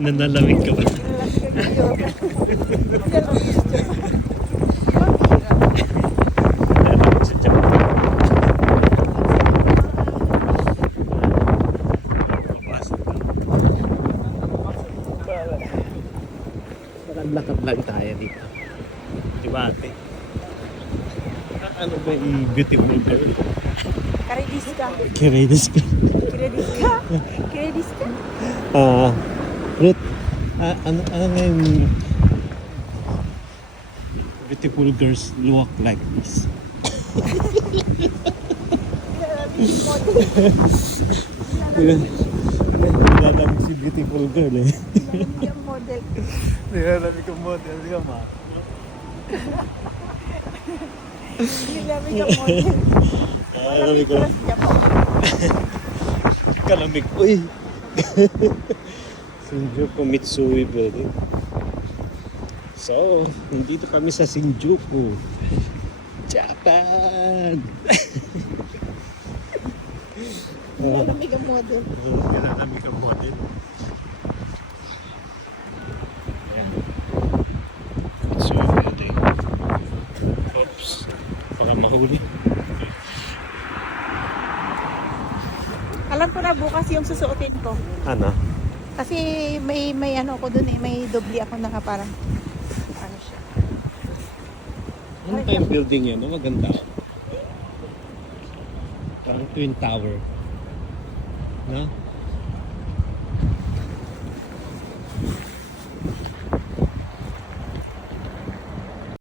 Nanalamig ka ba? Nanalamig sa tiyan. Lakad lang tayo dito. Diba ate? Ano ba yung beautiful girl? Karidis ka. Kiridis ka. Kiridis ka. Kiridis ka. Ruth, ano nga yung beautiful girls look like this? Nilalamig si beautiful girl eh. Yung model. Nilalamig ang model ka ma. Nilamig ang model. Nilalamig ko. Kalamig. Uy! Shinjuku Mitsui Building. So, nandito kami sa Shinjuku, Japan. Nilamig ang model. Nilalamig ang model. Ayan. Mitsui Building. Oops. Baka mahuli. Alam ko na bukas yung susuotin ko. Ano? Kasi may ano ko dun eh. May doble ako na parang ano siya. Ano kayong building yan? Ang maganda. Parang Twin Tower. No?